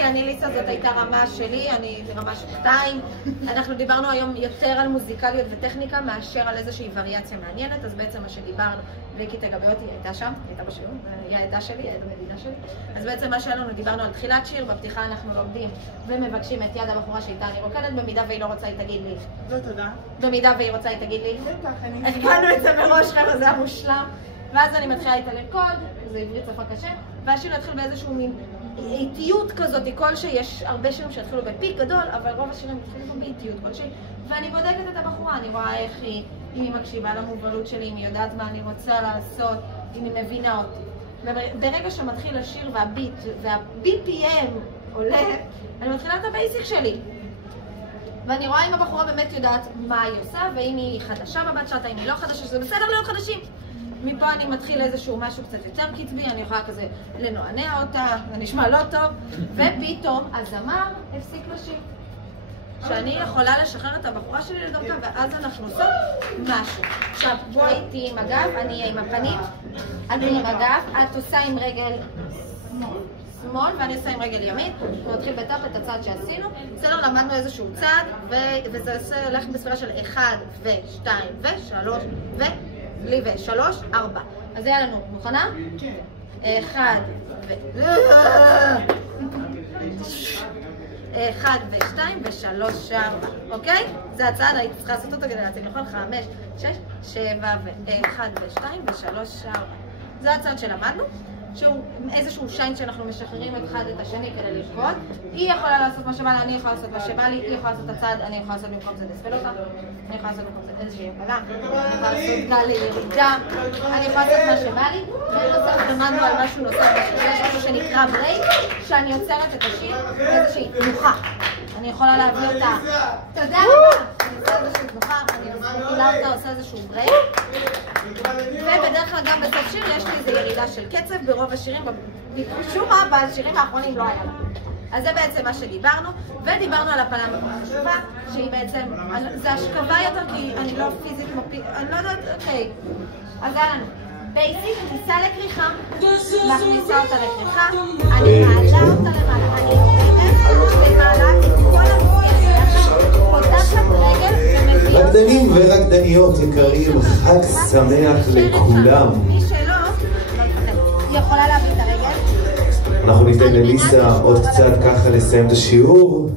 כי אני ליסה, זאת הייתה רמה שלי, אני רמה 2. אנחנו דיברנו היום יותר על מוזיקליות וטכניקה מאשר על איזושהי וריאציה מעניינת, אז בעצם מה שדיברנו, ויקי תגבה אותי, היא הייתה שם, היא הייתה בשיעור, היא העדה שלי, היא המדינה שלי. אז בעצם מה שלנו, דיברנו על תחילת שיר, בפתיחה אנחנו לומדים ומבקשים את יד הבחורה שאיתה אני רוקדת, במידה והיא לא רוצה, היא תגיד לי. לא, תודה. במידה והיא רוצה, היא תגיד לי. בטח, אני... התקלנו את זה מראש, חבר'ה, זה היה מושלם. ואז אני מתחילה איתה לרקוד, זה עברית שפה קשה, והשיר יתחיל באיזשהו מין איטיות כזאת, כל שיש הרבה שירים שהתחילו בפיק גדול, אבל רוב השירים התחילו באיטיות כלשהי, ואני בודקת את הבחורה, אני רואה איך היא, אם היא מקשיבה למובלות שלי, אם היא יודעת מה אני רוצה לעשות, אם היא מבינה אותי. ברגע שמתחיל השיר והביט, וה-BPM עולה, אני מתחילה את הבייסיק שלי. ואני רואה אם הבחורה באמת יודעת מה היא עושה, ואם היא חדשה בבת שעת, אם היא לא חדשה, שזה בסדר להיות חדשים. מפה אני מתחיל איזשהו משהו קצת יותר קצבי, אני יכולה כזה לנוענע אותה, זה נשמע לא טוב, ופתאום הזמר הפסיק לשיר. שאני יכולה לשחרר את הבחורה שלי לדרכה, ואז אנחנו עושות משהו. עכשיו, בואי איתי עם הגב, אני אהיה עם הפנים, את עם הגב, את עושה עם רגל שמאל, ואני עושה עם רגל ימין, ונתחיל בטח את הצעד שעשינו. בסדר, למדנו איזשהו צעד, וזה הולך בספירה של 1 ו-2 ו-3 ו... לי ו-3, 4. אז זה היה לנו, מוכנה? כן. 1 ו-2 ו-3, 4, אוקיי? זה הצעד, הייתי צריכה לעשות אותו כדי להציג, נכון? 5, 6, 7 ו-1 ו-2 ו-3, 4. זה הצעד שלמדנו, שהוא איזשהו שיין שאנחנו משחררים אחד את השני כדי לרקוד. היא יכולה לעשות מה שבא לה, אני יכולה לעשות מה שבא לי, היא יכולה לעשות את הצעד, אני יכולה לעשות במקום זה לספל אותה, אני יכולה לעשות במקום זה איזושהי הפלה, אני יכולה לעשות גלי ירידה, אני יכולה לעשות מה שבא לי, ובנוסף למדנו על משהו נוסף, יש משהו שנקרא ברייק, שאני יוצרת את השיר באיזושהי תנוחה. אני יכולה להביא אותה, אתה יודע מה? אני עושה איזושהי תנוחה, אני מטילה אותה, עושה איזשהו ברייק, ובדרך כלל גם בסוף שיר יש לי איזו ירידה של קצב ברוב השירים, שום מה בשירים האחרונים לא היה לה. אז זה בעצם מה שדיברנו, ודיברנו על הפלה מאוד חשובה, שהיא בעצם, זה השכבה יותר כי אני לא פיזית מפיק, אני לא יודעת, אוקיי. אז היה לנו בייסיק, כניסה לכריכה, מכניסה אותה לכריכה, אני מעלה אותה למעלה, אני עוברת למעלה, כל המסגרת, פותחת רגל ומביאה. רקדנים ורקדניות יקרים, חג שמח לכולם. מי שלא, היא יכולה להביא את הרגל. אנחנו ניתן לליסה עוד קצת ככה לסיים את השיעור.